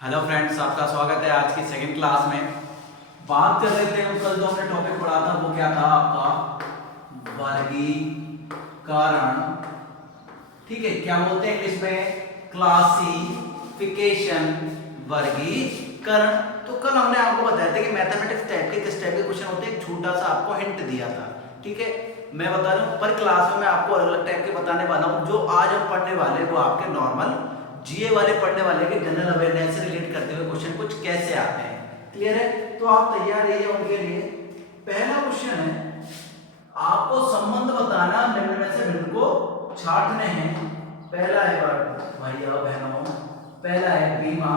Hello friends, आपका स्वागत है आज की सेकंड क्लास में। बात कर रहे थे हम कल जो हमने टॉपिक पढ़ा था वो क्या था आपका वर्गीकरण। ठीक है, क्या बोलते हैं इंग्लिश में? क्लासिफिकेशन, वर्गीकरण। तो कल हमने आपको बताया था कि मैथमेटिक्स टाइप के किस टाइप के क्वेश्चन होते हैं, एक छोटा सा आपको हिंट दिया था। ठीक है, मैं बता रहा हूँ पर क्लास में मैं आपको अलग अलग टाइप के बताने वाला हूँ। जो आज हम पढ़ने वाले हैं वो आपके नॉर्मल जीए वाले पढ़ने वाले के जनरल अवेयरनेस से रिलेट करते हुए क्वेश्चन कुछ कैसे आते हैं। क्लियर है? तो आप तैयार रहिए उनके लिए। पहला क्वेश्चन है, आपको संबंध बताना निम्न में से भिन्न को छांटने हैं। पहला है भैया बहनों, पहला है बीमा,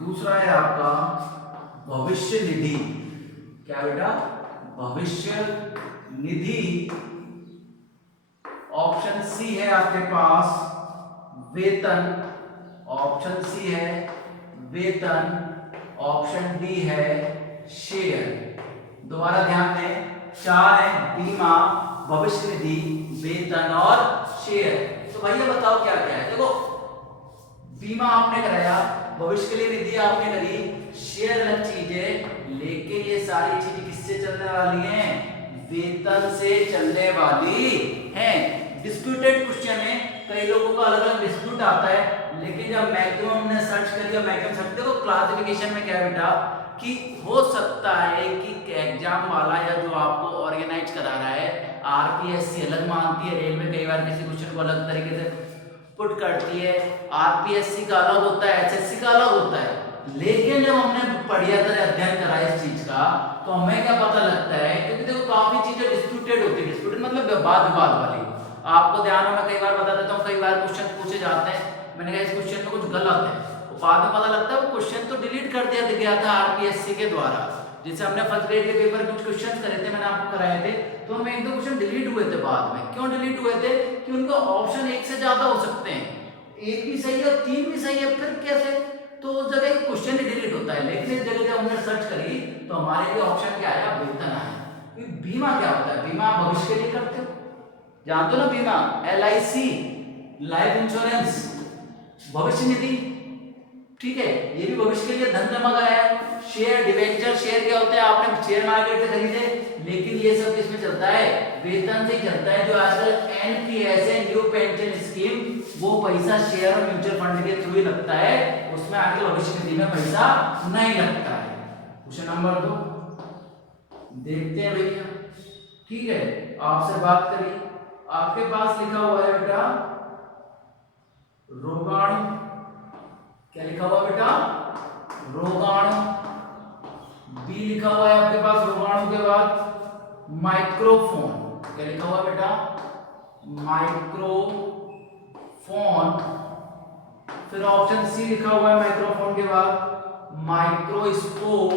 दूसरा है आपका भविष्य निधि। क्या बेटा? भविष्य निधि। ऑप्शन सी है आपके पास वेतन, ऑप्शन सी है वेतन, ऑप्शन डी है शेयर। दोबारा ध्यान दें, चार है बीमा, भविष्य निधि, वेतन और शेयर। तो भैया बताओ क्या क्या है। देखो, बीमा आपने कराया, भविष्य के लिए निधि आपने करी, शेयर अलग चीज है, लेकिन ये सारी चीजें किससे चलने वाली हैं? वेतन से चलने वाली हैं। डिस्प्यूटेड क्वेश्चन है, कई लोगों का अलग अलग डिस्प्यूट आता है, लेकिन जब मैक्सिमम ने सर्च कर दिया, मैक्सिमम सर्च देखो क्लासिफिकेशन में क्या है बेटा कि हो सकता है कि एग्जाम वाला या जो आपको ऑर्गेनाइज करा रहा है आरपीएससी अलग मानती है, रेलवे कई बार किसी क्वेश्चन को अलग तरीके से पुट करती है, आरपीएससी का अलग होता है, एचएससी का अलग होता है। लेकिन जब हमने बढ़िया तरह अध्ययन करा इस चीज का तो हमें क्या पता लगता है, क्योंकि देखो काफी चीजें डिस्प्यूटेड होती है। डिस्प्यूटेड मतलब वाद विवाद वाली। आपको ध्यान हो, मैं कई बार बता देता हूँ, कई बार क्वेश्चन पूछे जाते हैं, मैंने कहा इस क्वेश्चन में कुछ गलत है, तो बाद में पता लगता है वो क्वेश्चन तो डिलीट कर दिया गया था आरपीएससी के द्वारा। जैसे हमने फर्स्ट ग्रेड के पेपर में कुछ क्वेश्चन करे थे, मैंने आपको कराए थे, तो उनमें एक दो क्वेश्चन डिलीट हुए थे बाद में। क्यों डिलीट हुए थे? कि उनका ऑप्शन एक से ज्यादा हो सकते हैं, एक भी सही है और तीन भी सही है, फिर कैसे? तो उस जगह एक क्वेश्चन ही डिलीट होता है। लेकिन इस जगह जब हमने सर्च करी तो हमारे लिए ऑप्शन क्या आया? वेतन आया। बीमा क्या होता है? बीमा भविष्य के लिए करते हो, जानते हो ना बीमा, LIC, लाइफ इंश्योरेंस, भविष्य निधि। ठीक है, ये भी भविष्य के लिए धन जमा का है। शेयर, डिवेंचर शेयर क्या होता है? आपने शेयर मार्केट से खरीदे, लेकिन ये सब किसमें चलता है? वेतन से चलता है। जो आजकल NPS है, न्यू पेंशन स्कीम, वो पैसा शेयर और म्यूचुअल फंड के थ्रू ही लगता है, उसमें आजकल भविष्य निधि में पैसा नहीं लगता है। क्वेश्चन नंबर 2 देखते हैं भैया। ठीक है, आपसे बात करिए, आपके पास लिखा हुआ है बेटा रोगाणु। क्या लिखा हुआ बेटा? रोगाणु। बी लिखा हुआ है आपके पास रोगाणु के बाद माइक्रोफोन। क्या लिखा हुआ बेटा? माइक्रोफोन। फिर ऑप्शन सी लिखा हुआ है माइक्रोफोन के बाद माइक्रोस्कोप,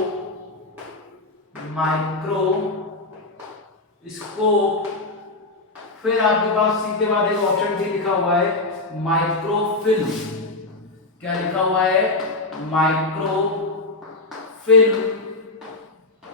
माइक्रोस्कोप। फिर आपके पास सी के बाद एक ऑप्शन डी लिखा हुआ है माइक्रोफिल्म। क्या लिखा हुआ है? माइक्रोफिल्म।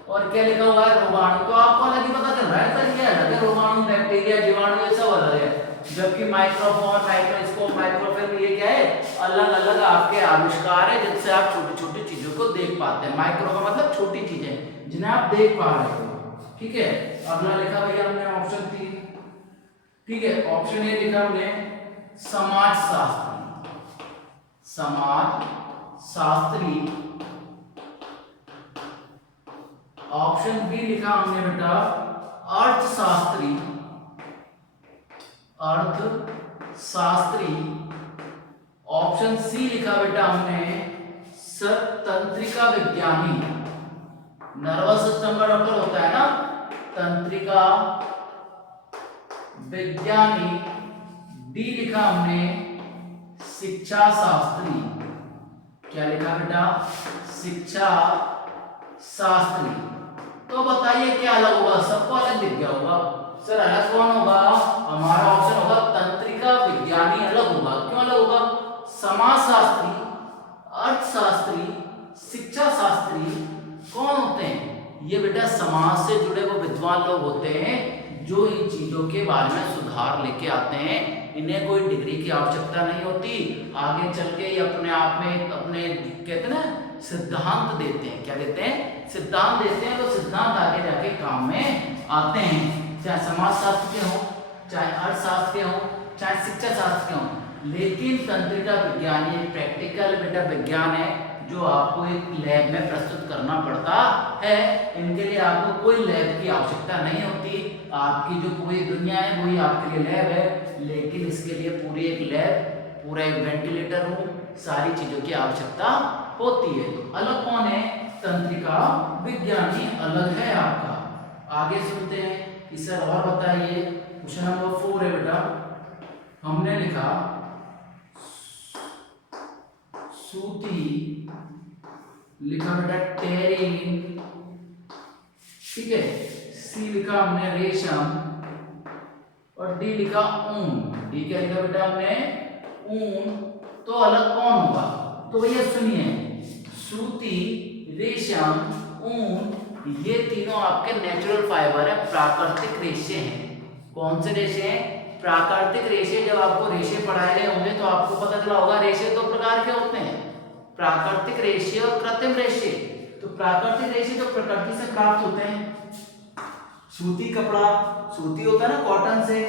और क्या लिखा हुआ है? रोगाणु। तो आपको अलग ही पता चल रहा है सर, क्या है? रोगाणु, बैक्टीरिया, जीवाणु, ये सब अलग है, जबकि माइक्रोफोन, माइक्रोस्कोप, माइक्रोफिल्म ये क्या है? अलग अलग आपके आविष्कार है, जिनसे आप छोटी छोटी चीजों को देख पाते हैं। माइक्रो का मतलब छोटी चीजें जिन्हें आप देख पा रहे हो। ठीक है, अगला लिखा भैया हमने ऑप्शन 3। ठीक है, ऑप्शन ए लिखा हमने समाजशास्त्री, समाजशास्त्री। ऑप्शन बी लिखा हमने बेटा अर्थशास्त्री, अर्थशास्त्री। ऑप्शन सी लिखा बेटा हमने तंत्रिका विज्ञानी, नर्वस सिस्टम का डॉक्टर होता है ना, तंत्रिका विज्ञानी। डी लिखा हमने शिक्षा शास्त्री। क्या लिखा बेटा? शिक्षा शास्त्री। तो बताइए क्या अलग होगा? सबको अलग दिख गया होगा सर, अलग कौन होगा? हमारा ऑप्शन होगा तंत्रिका विज्ञानी अलग होगा। क्यों अलग होगा? समाजशास्त्री, अर्थशास्त्री, शिक्षा शास्त्री कौन होते हैं? ये बेटा समाज से जुड़े वो विद्वान लोग होते हैं जो इन चीजों के बारे में सुधार लेके आते हैं, इन्हें कोई डिग्री की आवश्यकता नहीं होती, आगे चल के ये अपने आप में अपने कहते हैं ना सिद्धांत देते हैं। क्या देते हैं? सिद्धांत देते हैं। तो सिद्धांत आगे जाके काम में आते हैं, चाहे समाजशास्त्र के हों, चाहे अर्थशास्त्र के हों, चाहे शिक्षा शास्त्र के हों। लेकिन तंत्रिका विज्ञान ये प्रैक्टिकल बेटा विज्ञान है जो आपको एक लैब में प्रस्तुत करना पड़ता है। इनके लिए आपको कोई लैब की आवश्यकता नहीं होती। आपकी जो पूरी दुनिया है वही आपके लिए लैब है, लेकिन इसके लिए पूरी एक लैब, पूरा एक वेंटिलेटर रूम, सारी चीजों की आवश्यकता होती है। तो अलग कौन है? तंत्रिका विज्ञानी अलग है आपका। आगे सुनते हैं कि सर और बताइए। क्वेश्चन नंबर 4 है बेटा, हमने लिखा सूती, लिखा बेटा टेरिन, ठीक है, सी लिखा हमने रेशम और डी लिखा ऊन। डी क्या लिखा बेटा हमने? ऊन। तो अलग कौन होगा? तो भैया सुनिए, सूती, रेशम, ऊन, ये तीनों आपके नेचुरल फाइबर है, प्राकृतिक रेशे हैं। कौन से रेशे हैं? प्राकृतिक रेशे। जब आपको रेशे पढ़ाए गए होंगे तो आपको पता चला होगा रेशे दो प्रकार के होते हैं, प्राकृतिक रेशे और कृत्रिम रेशे। तो प्राकृतिक रेशे जो प्रकृति से प्राप्त होते हैं, सूती कपड़ा सूती होता है ना कॉटन से,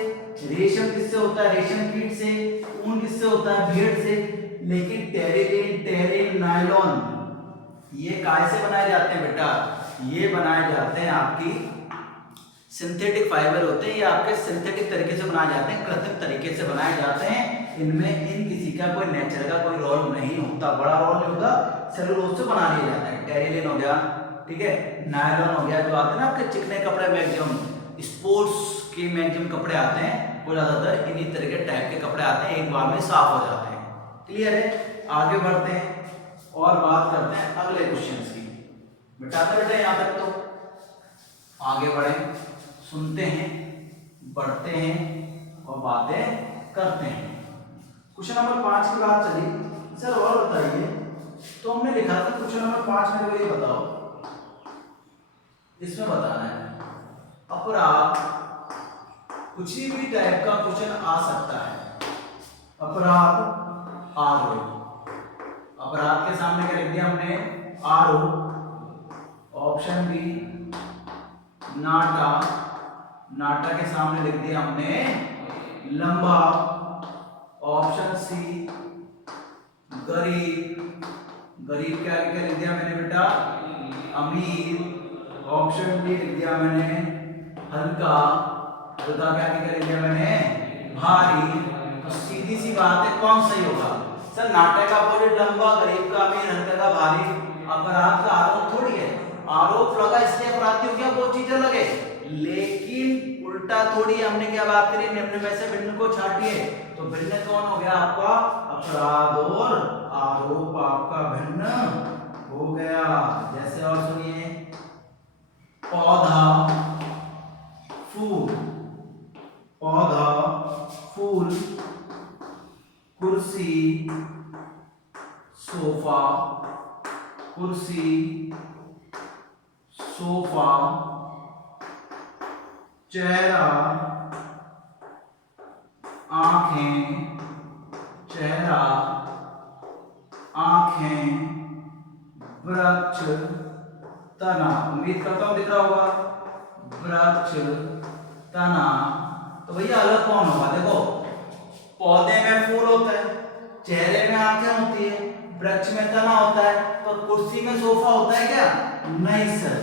रेशम किससे होता है? रेशम कीट से, ऊन किससे होता है? भेड़ से। लेकिन टेरिन, टेरिन, नायलॉन ये काय से बनाए जाते हैं बेटा? ये बनाए जाते हैं आपकी सिंथेटिक फाइबर होते हैं, ये आपके सिंथेटिक तरीके से बनाए जाते हैं, कृत्रिम तरीके से बनाए जाते हैं। इनमें इन किसी का कोई नेचर का कोई रोल नहीं होता, बड़ा रोल नहीं होता, सेलुलोज से बना लिया जाता है। टेरिलिन हो गया, ठीक है, नायलॉन हो गया, जो आते हैं ना आपके चिकने कपड़े, मैक्सिमम स्पोर्ट्स के मैक्सिमम कपड़े आते हैं, वो ज्यादातर इन्हीं तरह के टाइप के कपड़े आते हैं, एक बार में साफ हो जाते हैं। क्लियर है? आगे बढ़ते हैं और बात करते हैं अगले क्वेश्चन की। बिठाते बेटा यहाँ तक, तो आगे बढ़े, सुनते हैं, बढ़ते हैं और बातें करते हैं। क्वेश्चन नंबर 5 की बात चली। सर और बताइए, तो हमने लिखा था क्वेश्चन नंबर 5 में, वो ये बताओ, इसमें बताना है अपराध, कुछ भी टाइप का क्वेश्चन आ सकता है। अपराध, आरोप। अपराध के सामने क्या लिख दिया हमने? आरोप। ऑप्शन बी नाटा, नाटा के सामने लिख दिया हमने लंबा। ऑप्शन सी गरीब, गरीब के आगे क्या लिख दिया मैंने बेटा? अमीर। ऑप्शन डी लिख दिया मैंने हल्का, हल्का के आगे क्या लिख दिया मैंने? भारी। तो सीधी सी बात है, कौन सही होगा? सर नाटा का अपोजिट लंबा, गरीब का अमीर, हल्का का भारी। अपराध का आरोप थोड़ी है, आरोप लगा इसलिए अपराधी हो गया, वो चीजें लगे, लेकिन उल्टा थोड़ी। हमने क्या बात करी? निम्न में से भिन्न को छाटिए, तो भिन्न कौन हो गया आपका? अपराध और आरोप आपका भिन्न हो गया। जैसे और सुनिए, पौधा, फूल, पौधा, फूल, कुर्सी, सोफा, कुर्सी, सोफा, चेहरा, आंखें, चेहरा, आंखें, वृक्ष, तना। उम्मीद करता हूं दिख रहा होगा, वृक्ष, तना। तो भैया अलग कौन होगा? देखो, पौधे में फूल होता है, चेहरे में आंखें होती है, वृक्ष में तना होता है, तो कुर्सी में सोफा होता है क्या? नहीं सर,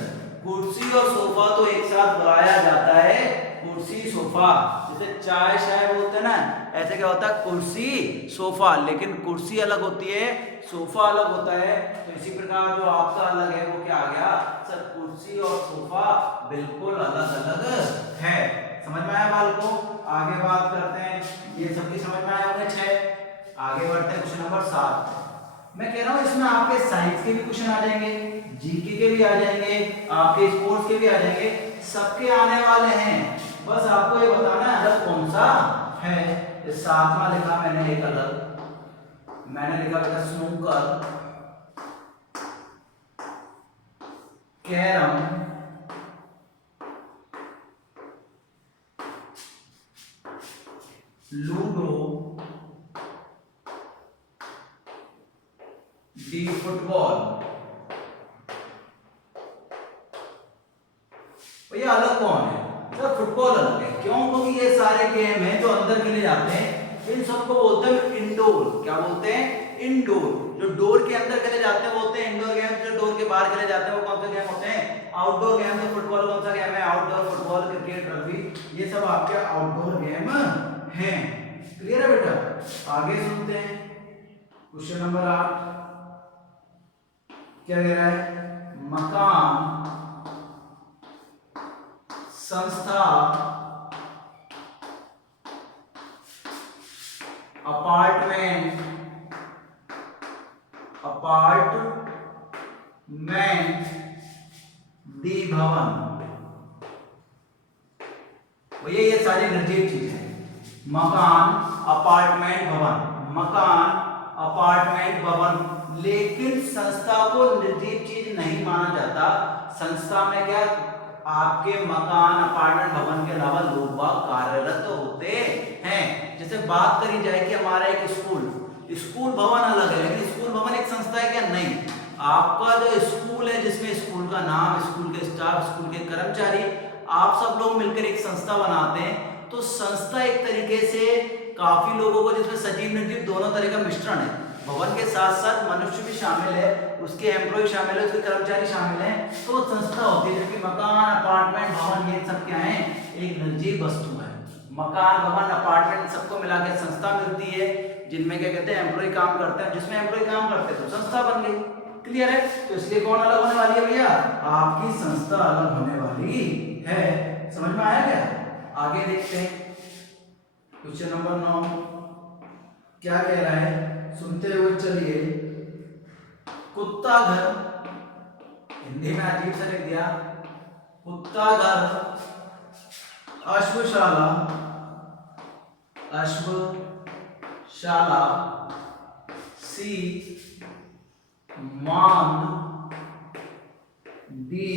कुर्सी और सोफा तो एक साथ बनाया जाता है, कुर्सी सोफा। जैसे चाय शाय बोलते हैं ना, ऐसे क्या होता है? कुर्सी सोफा। लेकिन कुर्सी अलग होती है, सोफा अलग होता है। तो इसी प्रकार जो आपका अलग है वो क्या आ गया सर? कुर्सी और सोफा बिल्कुल अलग अलग है। समझ में आया बालकों? आगे बात करते हैं, ये सबकी समझ में आया होंगे 6। आगे बढ़ते हैं क्वेश्चन नंबर 7। मैं कह रहा हूं इसमें आपके साइंस के भी क्वेश्चन आ जाएंगे, जीके के भी आ जाएंगे, आपके स्पोर्ट्स के भी आ जाएंगे, सबके आने वाले हैं। बस आपको ये बताना है अलग कौन सा है। 7वां लिखा मैंने एक अलग, मैंने लिखा बेटा snooker, carrom, ludo, D football. भैया अलग कौन है? सर फुटबॉल अलग है। क्यों? क्योंकि ये सारे गेम हैं जो अंदर खेले जाते हैं, इन सबको बोलते हैं इंडोर। क्या बोलते हैं? इंडोर। जो डोर के अंदर खेले जाते हैं वो होते हैं इंडोर गेम, जो डोर के बाहर खेले जाते हैं वो कौन से गेम होते हैं? Outdoor game. तो फुटबॉल कौन सा गेम है? आउटडोर। फुटबॉल, क्रिकेट, रग्बी, ये सब आपके आउटडोर गेम हैं। क्लियर है बेटा? आगे सुनते हैं क्वेश्चन नंबर 8। क्या कह रहा है? मकान, संस्था, अपार्टमेंट, दी भवन। भैया ये सारी निर्जीव चीजें हैं। मकान, अपार्टमेंट, भवन। मकान, अपार्टमेंट, भवन। लेकिन संस्था को निर्जीव चीज नहीं माना जाता। संस्था में क्या आपके मकान, अपार्टमेंट, भवन के अलावा लोग बाग कार्यरत होते हैं। जैसे बात करी जाए कि हमारा एक स्कूल भवन अलग है, लेकिन स्कूल भवन एक संस्था है क्या? नहीं। आपका जो स्कूल है, जिसमें स्कूल का नाम, स्कूल के स्टाफ, स्कूल के कर्मचारी, आप सब लोग मिलकर एक संस्था बनाते हैं। तो संस्था एक तरीके से काफी लोगों को, जिसमें सजीव निर्जीव दोनों तरह का मिश्रण है। भवन के साथ साथ मनुष्य भी शामिल है, उसके एम्प्लॉय शामिल है, उसके कर्मचारी शामिल हैं, तो वो संस्था होती है। जबकि मकान, अपार्टमेंट, भवन ये सब क्या है? एक निर्जीव वस्तु है। मकान, भवन, अपार्टमेंट सबको मिला के संस्था मिलती है, जिनमें क्या कहते हैं? एम्प्लॉय काम करते हैं। जिसमें एम्प्लॉय काम करते हैं तो संस्था बन गई। क्लियर है? तो इसलिए कौन अलग होने वाली है भैया? आपकी संस्था अलग होने वाली है। समझ में आया क्या? आगे देखते हैं क्वेश्चन नंबर 9। क्या कह रहा है? सुनते हुए चलिए। कुत्ता घर, हिंदी में अजीब सा लिख दिया। कुत्ता घर, अश्वशाला, सी मांद, डी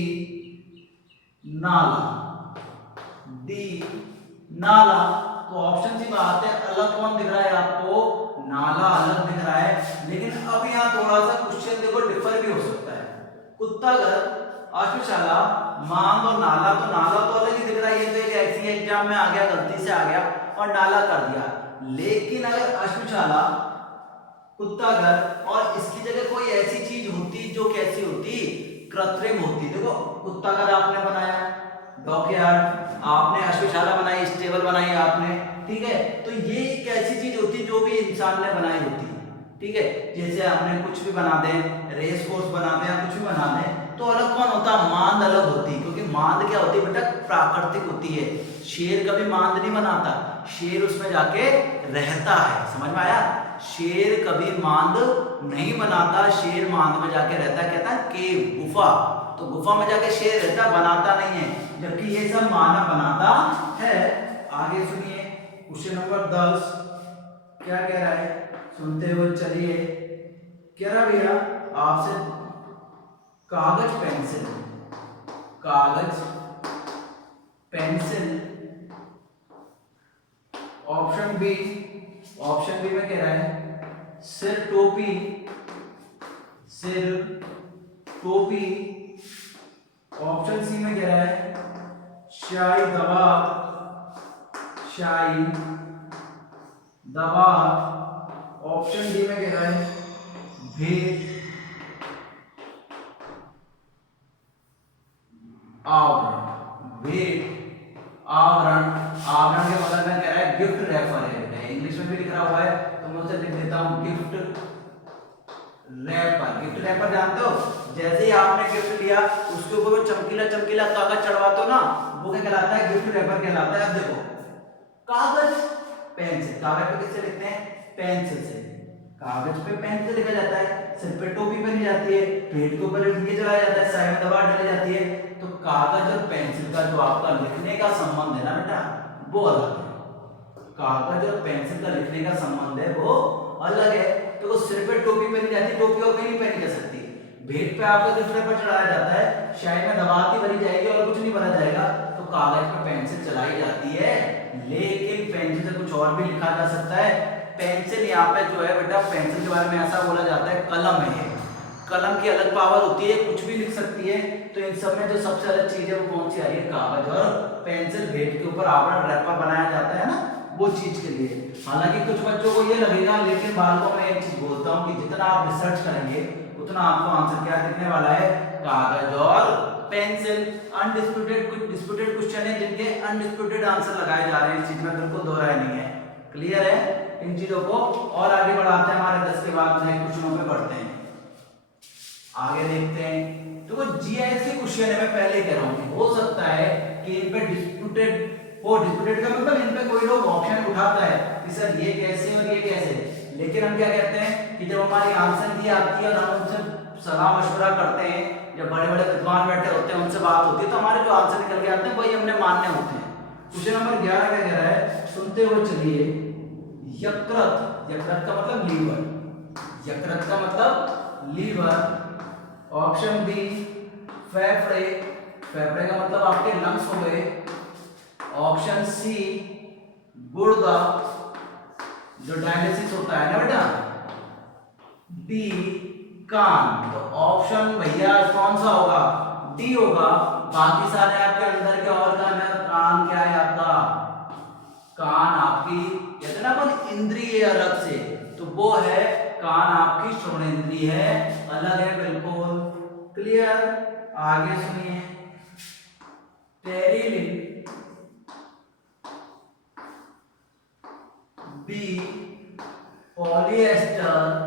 नाला। तो ऑप्शन सी बात है, अलग कौन दिख रहा है आपको? नाला अलग दिख रहा है। लेकिन अब यहाँ थोड़ा सा क्वेश्चन देखो डिफर भी हो सकता है। कुत्ता घर, अश्वशाला, मांग और नाला, तो नाला तो अलग ही दिख रहा है। ये तो एक ऐसी एग्जाम में आ गया, गलती से आ गया और नाला कर दिया। लेकिन अगर अश्वशाला, कुत्ता घर और इसकी जगह कोई ऐसी चीज होती जो कैसी होती? कृत्रिम होती। देखो कुत्ता घर आपने बनाया, डॉकयार्ड, आपने अश्वशाला बनाई, स्टेबल बनाई आपने, ठीक है? तो ये एक ऐसी चीज होती जो भी इंसान ने बनाई होती, ठीक है? जैसे आपने कुछ भी बना दें, रेस कोर्स बना दें या कुछ भी बना दें, तो अलग कौन होता? मांद अलग होती। क्योंकि मांद क्या होती है बेटा? प्राकृतिक होती है। शेर कभी मांद नहीं बनाता, शेर उसमें जाके रहता है। समझ में आया? शेर कभी मांद नहीं बनाता, शेर मांद में जाके रहता है। कहता है केव, गुफा। तो गुफा में जाके शेर रहता, बनाता नहीं है। जबकि ये सब मानव बनाता है। आगे सुनिए क्वेश्चन नंबर 10। क्या कह रहा है? सुनते हुए चलिए। कह रहा भैया आपसे कागज पेंसिल, ऑप्शन बी में कह रहा है सिर टोपी, ऑप्शन सी में कह रहा है शाही दबात, ऑप्शन डी में कह रहा है भेंट आवरण। आवरण के मतलब में कह रहा है गिफ्ट रैपर है। इंग्लिश में भी लिखा हुआ है तो मैं उसे लिख देता हूं गिफ्ट रैपर। जानते हो, जैसे ही आपने गिफ्ट लिया उसके ऊपर चमकीला कागज चढ़वाते हो ना, वो क्या कहलाता है? गिफ्ट रैपर कहलाता है। अब देखो कागज पेंसिल, कागज पे किससे लिखते हैं? पेंसिल से। कागज पे पेन से लिखा जाता है, सिर पे टोपी पहनी जाती है, पेट के ऊपर ये चलाया जाता है, साइड में दवा डाली जाती है। तो कागज और पेंसिल का जो आपका लिखने का संबंध है ना बेटा, वो अलग है। कागज और पेंसिल का लिखने का संबंध है वो अलग है। तो वो सिर पे टोपी पहनी जाती है, टोपी और कहीं नहीं पहनी जा सकती। भेंट पे आपको गिफ्ट रैपर चढ़ाया जाता है, शायद में दवात ही भरी जाएगी और कुछ नहीं भरा जाएगा। तो कागज पे पेंसिल चलाई जाती है लेकिन पेंसिल से कुछ और भी लिखा जा सकता है। पेंसिल यहाँ पे जो है बेटा, पेंसिल के बारे में ऐसा बोला जाता है कलम है, कलम की अलग पावर होती है, कुछ भी लिख सकती है। तो इन सब में जो सबसे अलग चीज है वो कौन सी आ रही है, कागज और पेंसिल। बेड के ऊपर आवरण रैपर बनाया जाता है ना, वो चीज के लिए। हालांकि कुछ बच्चों को ये लगेगा, लेकिन बालकों में एक चीज बोलता हूँ कि जितना आप रिसर्च करेंगे उतना आपको आंसर क्या दिखने वाला है, कागज और पेंसिल। अनडिस्प्यूटेड, कुछ डिस्प्यूटेड क्वेश्चन है जिनके अनडिस्प्यूटेड आंसर लगाए जा रहे हैं, इस चीज में बिल्कुल दोहराया नहीं है। क्लियर है इन चीजों को। और आगे बढ़ाते हैं, हमारे 10 के बाद नेक्स्ट क्वेश्चनों पे बढ़ते हैं, आगे देखते हैं। तो वो जीआईएस के क्वेश्चन है, मैं पहले कह रहा हूं कि हो सकता है कि इन पे डिस्प्यूटेड हो। डिस्प्यूटेड का मतलब इन पे कोई लोग ऑप्शन उठाता है कि सर ये कैसे और ये कैसे, लेकिन हम क्या कहते हैं कि जब हमारी आंसर की आती है और हम उनसे सलाह मशवरा करते हैं, जब बड़े बड़े विद्वान बैठे होते हैं उनसे बात होती है, तो हमारे जो आंसर निकल के आते हैं वही हमने मानने होते हैं। क्वेश्चन नंबर 11 क्या कह रहा है, सुनते हुए चलिए। यकृत, यकृत का मतलब लीवर, यकृत का मतलब लीवर। ऑप्शन बी फेफड़े, फेफड़े का मतलब आपके लंग्स हो गए। ऑप्शन सी गुर्दा, जो डायलिसिस होता है ना बेटा। डी कान, तो ऑप्शन भैया कौन सा होगा, डी होगा। बाकी सारे आपके अंदर के ऑर्गन है, कान क्या है आपका, कान आपकी कहते ना अपन इंद्रिय अलग से, तो वो है कान आपकी श्रवणेंद्रिय है, अलग है बिल्कुल। क्लियर, आगे सुनिए। टेरिलिन, बी पॉलिएस्टर,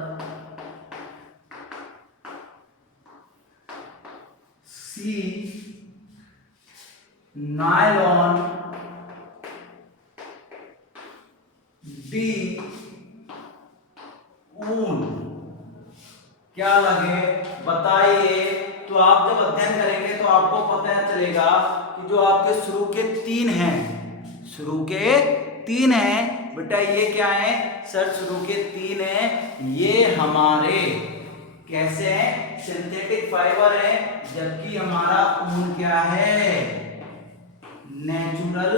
सी नायलॉन, डी ऊन। क्या लगे बताइए। तो आप जब अध्ययन करेंगे तो आपको पता चलेगा कि जो आपके शुरू के 3 हैं, शुरू के 3 हैं बेटा, ये क्या है सर, शुरू के 3 हैं, ये हमारे कैसे हैं, सिंथेटिक फाइबर है, जबकि हमारा ऊन क्या है, नेचुरल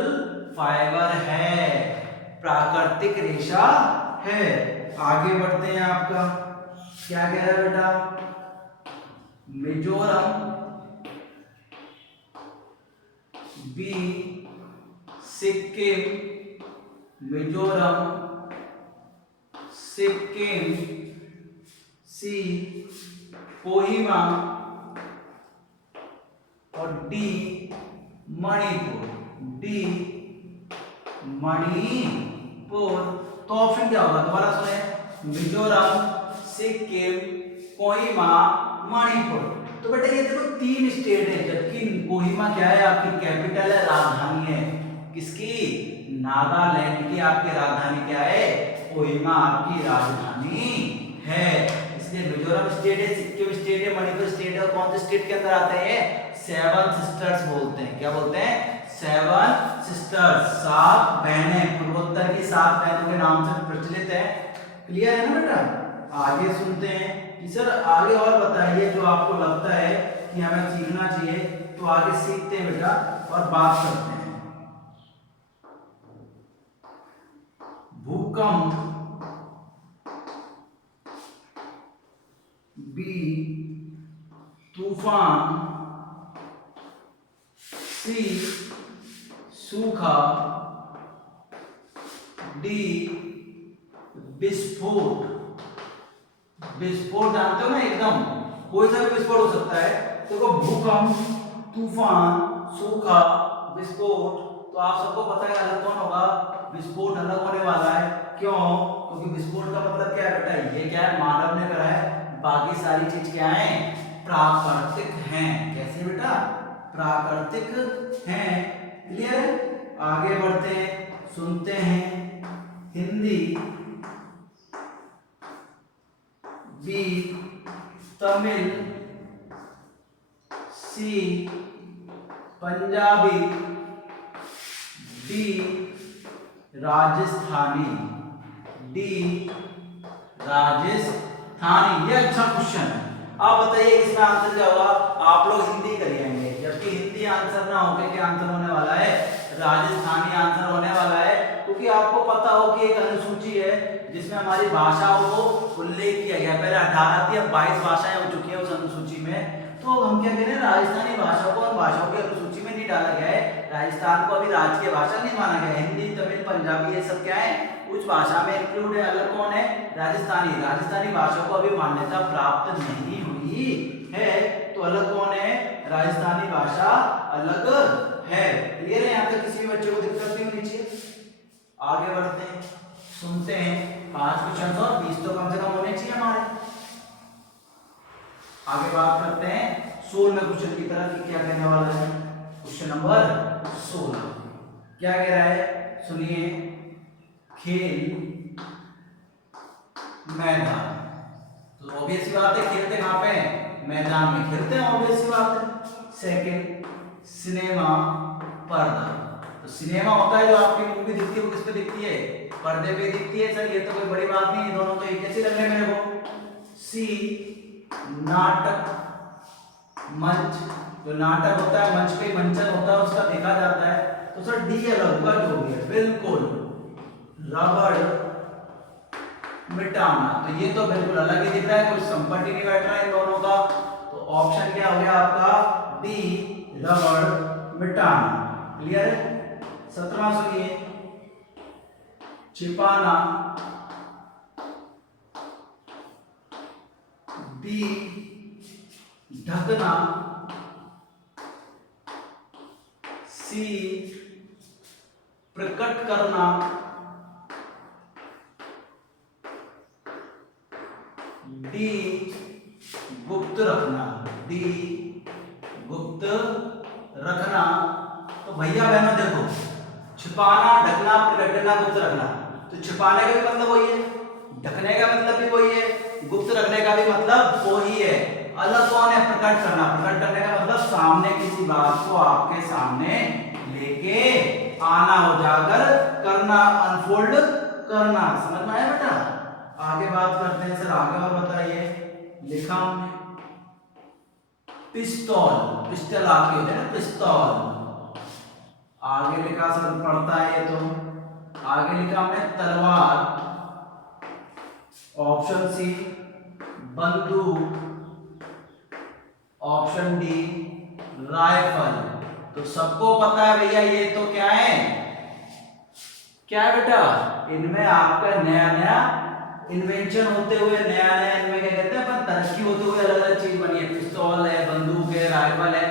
फाइबर है, प्राकृतिक रेशा है। आगे बढ़ते हैं, आपका क्या कह रहा है बेटा, मिजोरम, बी सिक्किम, मिजोरम सिक्किम, सी कोहिमा और डी मणिपुर, डी मणिपुर। तो ऑप्शन क्या होगा, दोबारा सुने, मिजोरम, सिक्किम, कोहिमा, मणिपुर। तो बेटा ये देखो 3 स्टेट है, जबकि कोहिमा क्या है, आपकी कैपिटल है, राजधानी है किसकी, नागालैंड की आपकी राजधानी क्या है, कोहिमा आपकी राजधानी है। इसलिए मिजोरम स्टेट है, सिक्किम स्टेट है, मणिपुर स्टेट है, और कौन से स्टेट के अंदर आते हैं, 7 सिस्टर्स बोलते हैं। क्या बोलते हैं, 7 सिस्टर्स, 7 बहनें, पूर्वोत्तर की 7 बहनों के नाम से प्रचलित है। क्लियर है ना बेटा। आगे सुनते हैं कि सर आगे और बताइए, जो आपको लगता है कि हमें सीखना चाहिए, तो आगे सीखते हैं बेटा और बात करते हैं। भूकंप, बी तूफान, सी सूखा, डी विस्फोट। विस्फोट जानते हो ना, एकदम कोई सा भी विस्फोट हो सकता है। देखो भूकंप, तूफान, सूखा, विस्फोट, तो आप सबको पता है अलग कौन होगा, विस्फोट अलग होने वाला है। क्यों, क्योंकि विस्फोट का मतलब क्या है बेटा, ये क्या है, मानव ने करा है, बाकी सारी चीज क्या है, प्राकृतिक हैं। कैसे बेटा, प्राकृतिक हैं। क्लियर, आगे बढ़ते हैं, सुनते हैं। हिंदी, बी तमिल, सी पंजाबी, डी राजस्थानी, डी राजस्थानी। ये अच्छा क्वेश्चन है। आप बताइए इसमें आंसर क्या होगा। आप लोग हिंदी करिएंगे, जब जबकि हिंदी आंसर ना होके क्या आंसर होने वाला है, राजस्थानी आंसर होने वाला है। क्योंकि आपको पता हो कि एक अनुसूची है जिसमें हमारी भाषाओं को उल्लेख किया गया, पहले 18 थी, अब 22 भाषाएं हो चुकी है उस अनुसूची में। तो हम क्या कह रहे हैं, राजस्थानी भाषा को उन भाषाओं की अनुसूची में नहीं डाला गया है। राजस्थान को अभी राजकीय भाषा नहीं माना गया। हिंदी, तमिल, पंजाबी ये सब क्या है, उस भाषा में इंक्लूड है। अलग कौन है, राजस्थानी। राजस्थानी भाषा को अभी मान्यता प्राप्त नहीं हुई है, तो अलग कौन है, राजस्थानी भाषा अलग है। क्लियर है, यहाँ तक किसी भी बच्चे को दिक्कत नहीं होनी चाहिए। आगे बढ़ते हैं, सुनते हैं 5 क्वेश्चन और 20 तो कम से कम होने चाहिए हमारे। आगे बात करते हैं 16वें क्वेश्चन की तरफ कि क्या कहने वाला है। क्वेश्चन नंबर 16 क्या कह रहा है, सुनिए। खेल मैदान, तो ऑब्वियस सी बात है, खेलते कहां पे, मैदान में खेलते हैं, ऑब्वियस सी बात है। सेकंड, सिनेमा पर्दा, तो सिनेमा होता है जो आपकी मूवी दिखती है वो किस पे दिखती है, पर्दे पे दिखती है। सर ये तो कोई बड़ी बात नहीं है, दोनों तो एक जैसे लग रहे मेरे को। सी, नाटक मंच, जो नाटक होता है मंच पे मंचन होता है उसका देखा जाता है। तो सर डी अलग होगा जो भी है, बिल्कुल। रबड़ मिटाना, तो ये तो बिल्कुल अलग ही दिख रहा है, कोई संपत्ति नहीं बैठ रहा है इन दोनों का। तो ऑप्शन क्या हो गया आपका, डी, रबड़ मिटाना। क्लियर है। 17वां सुनिए। छिपाना, बी, ढकना, सी, प्रकट करना, डी, गुप्त रखना। डी, गुप्त रखना। तो भैया बहनों देखो, छिपाना, ढकना, प्रकटना, गुप्त रखना, तो छिपाने का भी मतलब वही है, ढकने का मतलब भी वही है, गुप्त रखने का भी मतलब वही है। अलग कौन है, प्रकट करना। प्रकट करने का मतलब सामने किसी बात को आपके सामने लेके आना, उजागर करना, अनफोल्ड करना। समझ में आया बेटा। आगे बात करते हैं सर, आगे और बताइए। लिखा हमने पिस्तौल, पिस्टल आपके होते हैं ना, पिस्तौल। आगे लिखा सर, पढ़ता है ये तो। आगे लिखा हमने तलवार, ऑप्शन सी बंदूक, ऑप्शन डी राइफल। तो सबको पता है भैया ये तो क्या है, क्या है बेटा, इनमें आपका नया नया इन्वेंशन होते हुए, नया नया इनमें क्या कहते हैं अपन, तरक्की होते हुए अलग अलग चीज बनी है। पिस्तौल है, बंदूक है, राइफल है,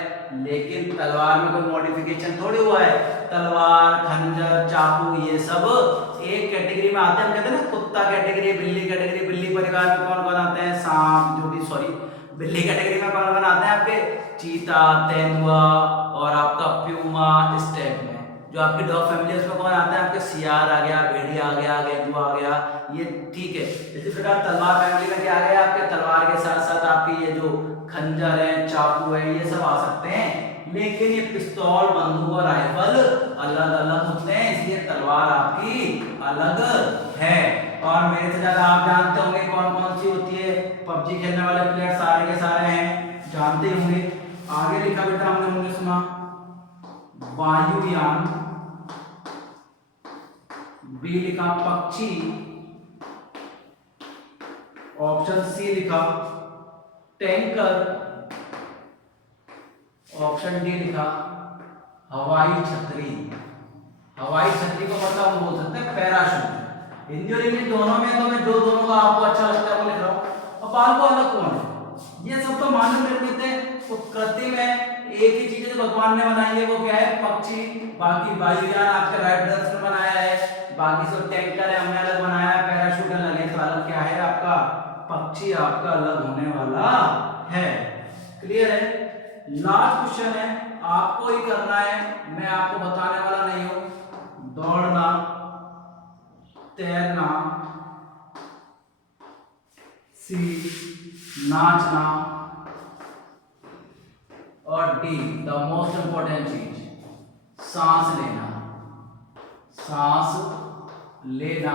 लेकिन तलवार में कोई मॉडिफिकेशन थोड़ी हुआ है। तलवार, खंजर, चाकू ये सब एक कैटेगरी में आते हैं। हम कहते हैं ना कुत्ता कैटेगरी, बिल्ली कैटेगरी। बिल्ली परिवार में कौन कौन आते हैं, सांप, जो भी, सॉरी, बिल्ली कैटेगरी में कौन कौन आते हैं आपके, चीता, तेंदुआ और आपका प्यूमा, इस टाइप में। जो आपकी डॉग फैमिली है उसमें कौन आता है आपके, सियार आ गया, भेड़िया आ गया, गेंदुआ आ गया, ये ठीक है। इसी प्रकार तलवार फैमिली में क्या आ गया आपके, तलवार के साथ साथ आपकी ये जो खंजर है, चाकू है, ये सब आ सकते हैं। लेकिन ये पिस्तौल, बंदूक और राइफल अलग अलग होते हैं, इसलिए तलवार आपकी अलग है। और मेरे से ज्यादा आप जानते होंगे कौन कौन सी होती है। पबजी खेलने वाले प्लेयर सारे के सारे हैं, जानते होंगे। आगे लिखा बेटा हमने 19वां, वायुयान, बी लिखा पक्षी, ऑप्शन सी लिखा टैंकर, ऑप्शन डी लिखा हवाई छतरी। हवाई छतरी को मतलब हम बोल सकते हैं पैराशूट। हिंदी और इंग्लिश दोनों में तो मैं जो दोनों का आपको अच्छा लगता है वो लिख रहा हूँ। अब बाल को अलग कौन है, ये सब तो मानव निर्मित है। प्रकृति में एक ही चीज जो भगवान ने बनाई है वो क्या है, पक्षी। बाकी वायुयान आपके राइट ब्रदर्स ने बनाया है, बाकी सब टैंकर है हमने अलग बनाया है, पैराशूट अलग है। तो अलग क्या है आपका, पक्षी आपका अलग होने वाला है। क्लियर है। लास्ट क्वेश्चन है, आपको ही करना है, मैं आपको बताने वाला नहीं हूं। दौड़ना, तैरना, सी नाचना, और डी द मोस्ट इंपॉर्टेंट चीज सांस लेना। सांस लेना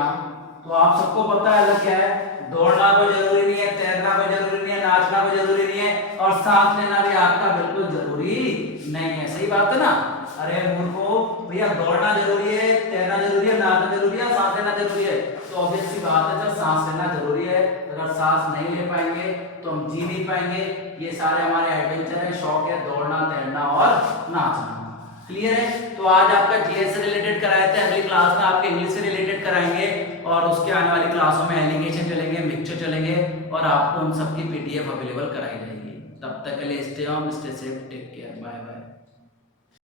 तो आप सबको पता है अलग क्या है, दौड़ना कोई जरूरी नहीं है, तैरना कोई जरूरी नहीं है, नाचना कोई जरूरी नहीं है, और सांस लेना भी आपका बिल्कुल जरूरी नहीं है, सही बात है ना। अरे मूर्खो, भैया दौड़ना जरूरी है, तैरना जरूरी है, नाचना जरूरी है, सांस लेना जरूरी है। तो ऑब्वियस सी बात है, जब सांस लेना जरूरी है, अगर सांस नहीं ले पाएंगे तो हम जी नहीं पाएंगे। ये सारे हमारे एडवेंचर है, शौक है, दौड़ना, तैरना और नाचना। क्लियर है। तो आज आपका जीएस से रिलेटेड कराए थे, अगली क्लास में आपके इंग्लिश से रिलेटेड कराएंगे और उसके आने वाली क्लासों में एलिगेशन चलेंगे, मिक्सचर चलेंगे और आपको उन सबकी पीडीएफ अवेलेबल कराई जाएगी। तब तक के लिए stay home, stay safe, take care, bye bye.